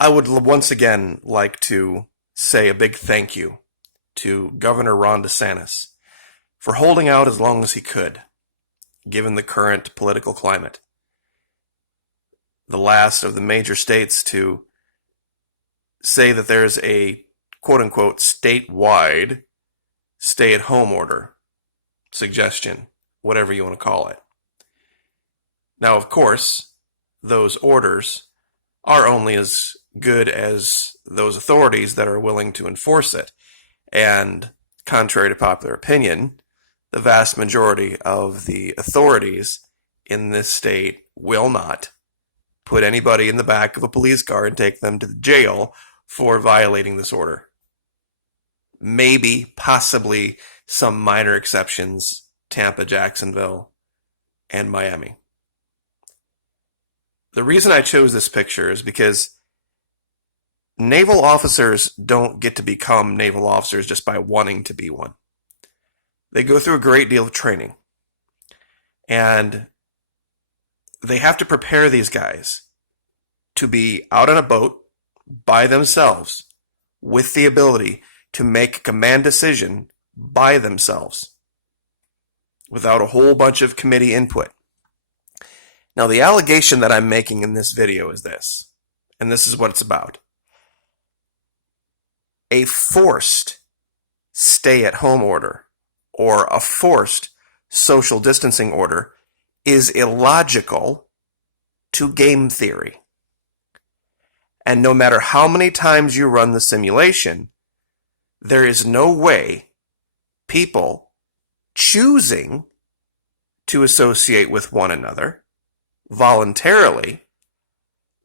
I would once again like to say a big thank you to Governor Ron DeSantis for holding out as long as he could, given the current political climate. The last of the major states to say that there's a quote-unquote statewide stay-at-home order, suggestion, whatever you want to call it. Now, of course, those orders are only as good as those authorities that are willing to enforce it. And contrary to popular opinion, the vast majority of the authorities in this state will not put anybody in the back of a police car and take them to the jail for violating this order. Maybe, possibly, some minor exceptions, Tampa, Jacksonville, and Miami. The reason I chose this picture is because naval officers don't get to become naval officers just by wanting to be one. They go through a great deal of training. And they have to prepare these guys to be out on a boat by themselves with the ability to make a command decision by themselves without a whole bunch of committee input. Now, the allegation that I'm making in this video is this, and this is what it's about. A forced stay-at-home order or a forced social distancing order is illogical to game theory. And no matter how many times you run the simulation, there is no way people choosing to associate with one another voluntarily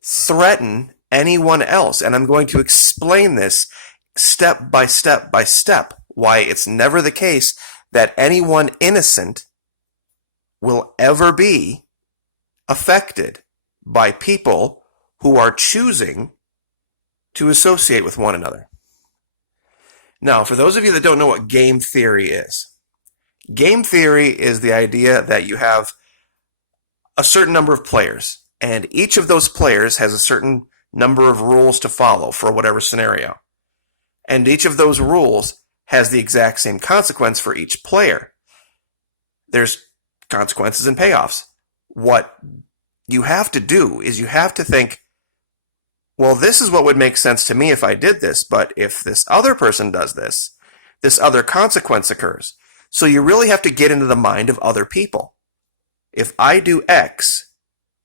threaten anyone else. And I'm going to explain this step by step by step, why it's never the case that anyone innocent will ever be affected by people who are choosing to associate with one another. Now, for those of you that don't know what game theory is the idea that you have a certain number of players, and each of those players has a certain number of rules to follow for whatever scenario. And each of those rules has the exact same consequence for each player. There's consequences and payoffs. What you have to do is you have to think, well, this is what would make sense to me if I did this, but if this other person does this, this other consequence occurs. So you really have to get into the mind of other people. If I do X,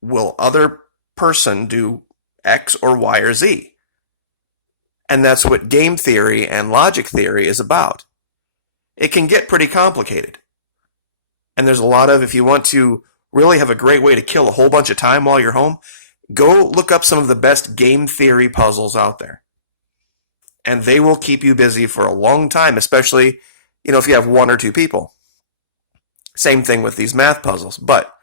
will other person do X or Y or Z? And that's what game theory and logic theory is about. It can get pretty complicated. And there's a lot of, if you want to really have a great way to kill a whole bunch of time while you're home, go look up some of the best game theory puzzles out there. And they will keep you busy for a long time, especially, if you have one or two people. Same thing with these math puzzles. But,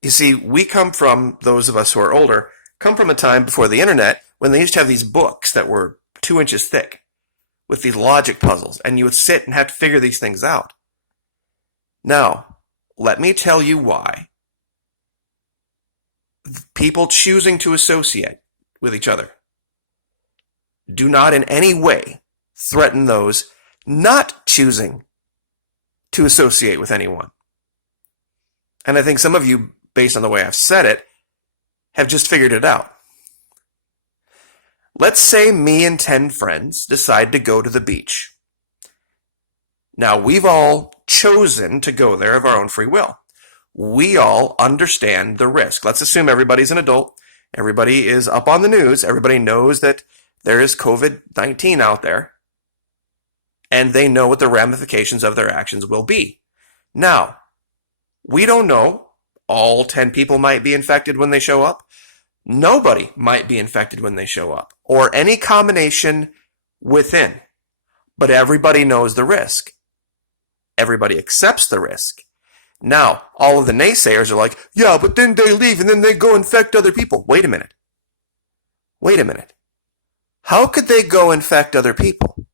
you see, we come from, those of us who are older, come from a time before the internet when they used to have these books that were 2 inches thick with these logic puzzles, and you would sit and have to figure these things out. Now, let me tell you why people choosing to associate with each other do not in any way threaten those not choosing to associate with anyone. And I think some of you, based on the way I've said it, have just figured it out. Let's say me and 10 friends decide to go to the beach. Now, we've all chosen to go there of our own free will. We all understand the risk. Let's assume everybody's an adult. Everybody is up on the news. Everybody knows that there is COVID-19 out there. And they know what the ramifications of their actions will be. Now, we don't know. All 10 people might be infected when they show up. Nobody might be infected when they show up. Or any combination within. But everybody knows the risk. Everybody accepts the risk. Now, all of the naysayers are like, yeah, but then they leave and then they go infect other people. Wait a minute. How could they go infect other people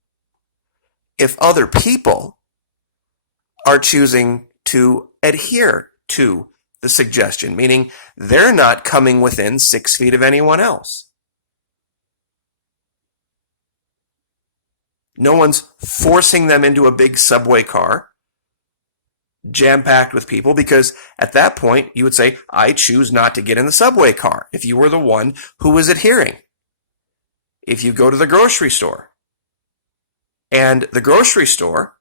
if other people are choosing to adhere to the suggestion, meaning they're not coming within 6 feet of anyone else? No one's forcing them into a big subway car, jam-packed with people, because at that point you would say, I choose not to get in the subway car, if you were the one who was adhering. If you go to the grocery store, and the grocery store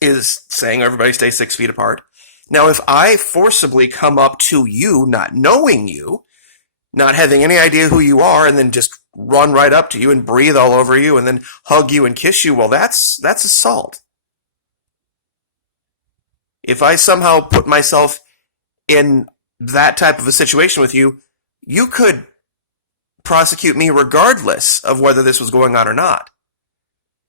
is saying everybody stay 6 feet apart. Now, if I forcibly come up to you, not knowing you, not having any idea who you are, and then just run right up to you and breathe all over you and then hug you and kiss you, well, that's assault. If I somehow put myself in that type of a situation with you, you could prosecute me regardless of whether this was going on or not.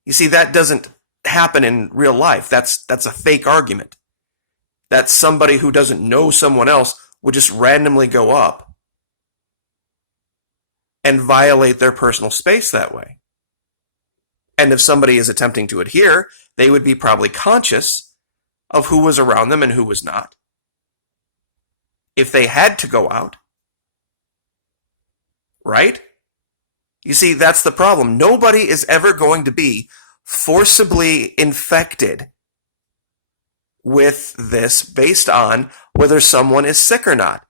You see, that doesn't happen in real life. That's a fake argument. That somebody who doesn't know someone else would just randomly go up and violate their personal space that way. And if somebody is attempting to adhere, they would be probably conscious of who was around them and who was not. If they had to go out, right? You see, that's the problem. Nobody is ever going to be forcibly infected with this based on whether someone is sick or not.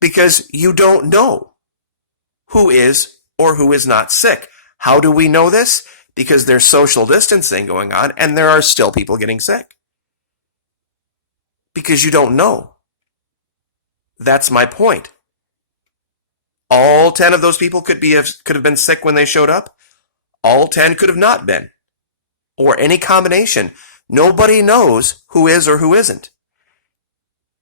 Because you don't know who is or who is not sick. How do we know this? Because there's social distancing going on and there are still people getting sick. Because you don't know. That's my point. All 10 of those people could have been sick when they showed up. All 10 could have not been. Or any combination. Nobody knows who is or who isn't.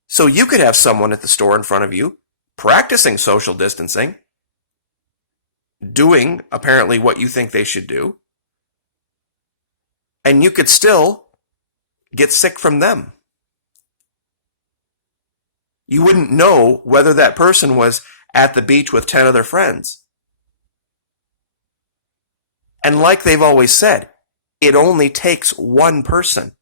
So you could have someone at the store in front of you practicing social distancing, doing apparently what you think they should do, and you could still get sick from them. You wouldn't know whether that person was at the beach with 10 other friends. And like they've always said, it only takes one person.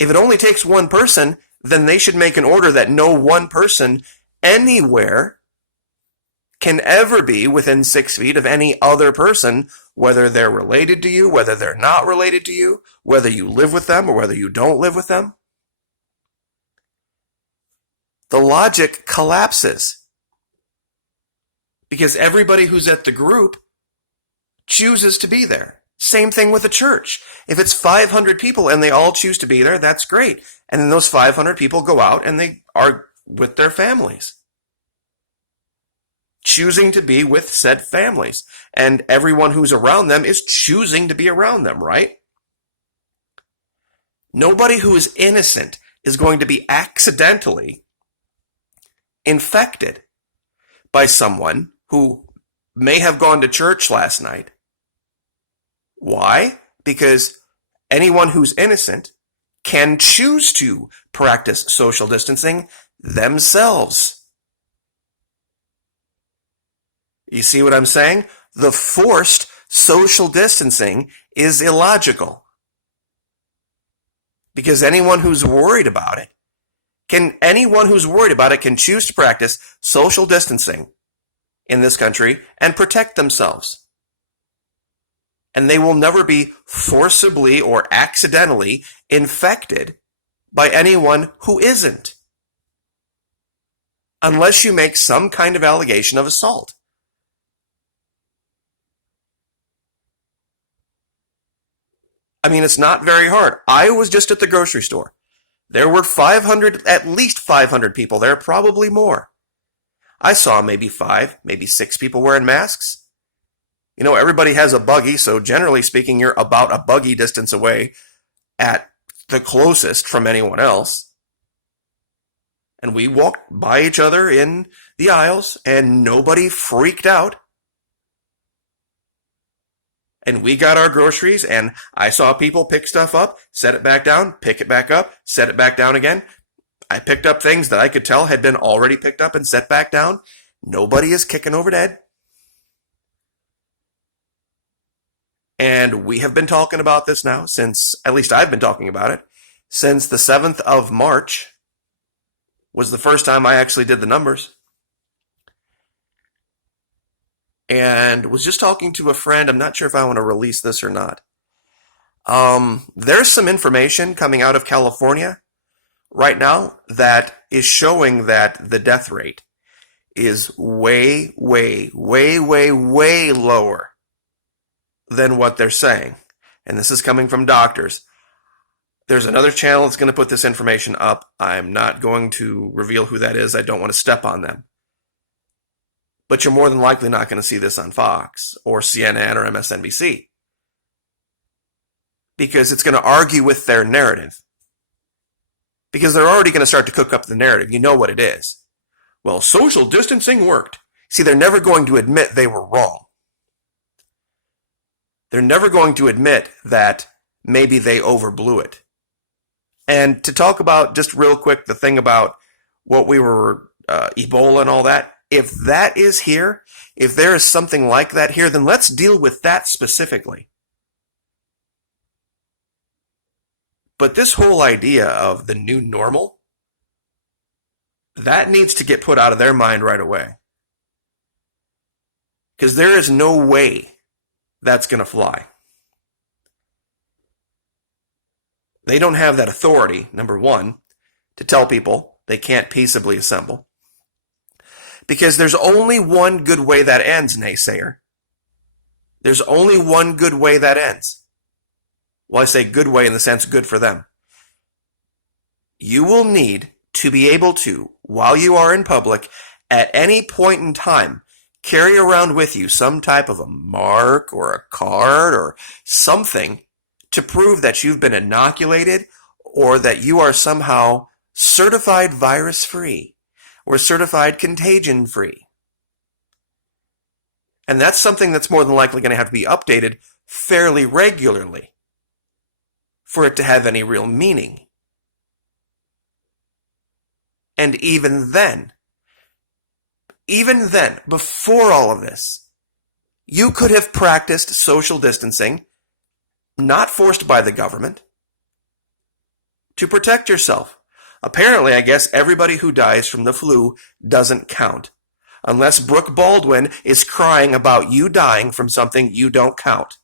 If it only takes one person, then they should make an order that no one person anywhere can ever be within 6 feet of any other person, whether they're related to you, whether they're not related to you, whether you live with them or whether you don't live with them. The logic collapses because everybody who's at the group chooses to be there. Same thing with a church. If it's 500 people and they all choose to be there, that's great. And then those 500 people go out and they are with their families, choosing to be with said families. And everyone who's around them is choosing to be around them, right? Nobody who is innocent is going to be accidentally infected by someone who may have gone to church last night. Why? Because anyone who's innocent can choose to practice social distancing themselves. You see what I'm saying? The forced social distancing is illogical. Because anyone who's worried about it can choose to practice social distancing in this country and protect themselves. And they will never be forcibly or accidentally infected by anyone who isn't. Unless you make some kind of allegation of assault. I mean, it's not very hard. I was just at the grocery store. There were at least 500 people there, probably more. I saw maybe 5, maybe 6 people wearing masks. You know, everybody has a buggy, so generally speaking, you're about a buggy distance away at the closest from anyone else. And we walked by each other in the aisles, and nobody freaked out. And we got our groceries, and I saw people pick stuff up, set it back down, pick it back up, set it back down again. I picked up things that I could tell had been already picked up and set back down. Nobody is kicking over dead. And we have been talking about this now since, at least I've been talking about it, since the 7th of March was the first time I actually did the numbers. and was just talking to a friend. I'm not sure if I want to release this or not. There's some information coming out of California right now that is showing that the death rate is way, way, way, way, way lower than what they're saying. And this is coming from doctors. There's another channel that's going to put this information up. I'm not going to reveal who that is. I don't want to step on them. But you're more than likely not going to see this on Fox or CNN or MSNBC, because it's going to argue with their narrative. Because they're already going to start to cook up the narrative. You know what it is. Well, social distancing worked. See, they're never going to admit they were wrong. They're never going to admit that maybe they overblew it. And to talk about, just real quick, the thing about what we were, Ebola and all that, if that is here, if there is something like that here, then let's deal with that specifically. But this whole idea of the new normal, that needs to get put out of their mind right away. Because there is no way that's going to fly. They don't have that authority, number one, to tell people they can't peaceably assemble. Because there's only one good way that ends, naysayer. There's only one good way that ends. Well, I say good way in the sense good for them. You will need to be able to, while you are in public, at any point in time, carry around with you some type of a mark or a card or something to prove that you've been inoculated or that you are somehow certified virus-free or certified contagion-free. And that's something that's more than likely going to have to be updated fairly regularly for it to have any real meaning. And even then, before all of this, you could have practiced social distancing, not forced by the government, to protect yourself. Apparently, I guess everybody who dies from the flu doesn't count, unless Brooke Baldwin is crying about you dying from something you don't count.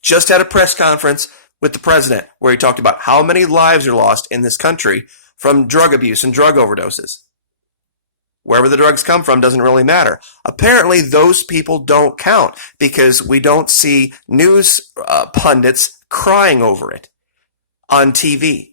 Just had a press conference with the president where he talked about how many lives are lost in this country from drug abuse and drug overdoses. Wherever the drugs come from doesn't really matter. Apparently, those people don't count because we don't see news pundits crying over it on TV.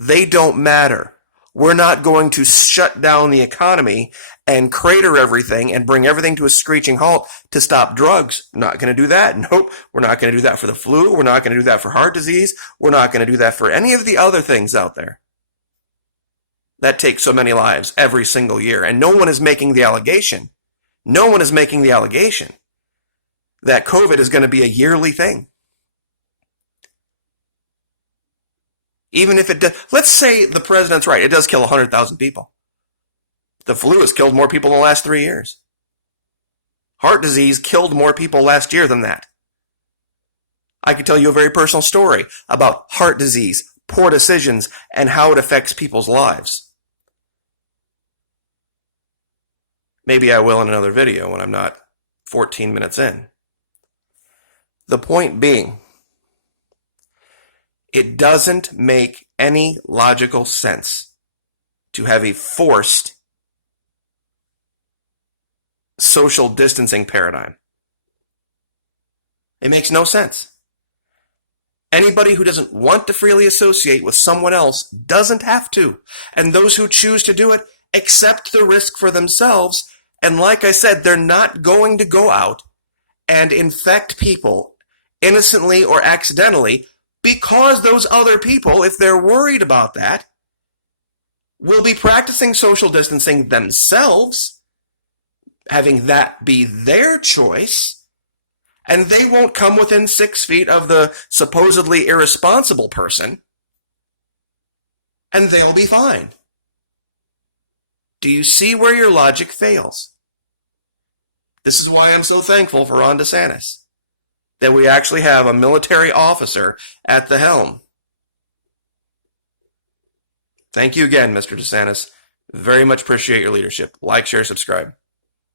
They don't matter. We're not going to shut down the economy and crater everything and bring everything to a screeching halt to stop drugs. We're not going to do that. Nope. We're not going to do that for the flu. We're not going to do that for heart disease. We're not going to do that for any of the other things out there that take so many lives every single year. And no one is making the allegation. No one is making the allegation that COVID is going to be a yearly thing. Even if it does, let's say the president's right, it does kill 100,000 people. The flu has killed more people in the last 3 years. Heart disease killed more people last year than that. I could tell you a very personal story about heart disease, poor decisions, and how it affects people's lives. Maybe I will in another video when I'm not 14 minutes in. The point being, it doesn't make any logical sense to have a forced social distancing paradigm. It makes no sense. Anybody who doesn't want to freely associate with someone else doesn't have to. And those who choose to do it accept the risk for themselves. And like I said, they're not going to go out and infect people innocently or accidentally, because those other people, if they're worried about that, will be practicing social distancing themselves, having that be their choice, and they won't come within 6 feet of the supposedly irresponsible person, and they'll be fine. Do you see where your logic fails? This is why I'm so thankful for Ron DeSantis, that we actually have a military officer at the helm. Thank you again, Mr. DeSantis. Very much appreciate your leadership. Like, share, subscribe.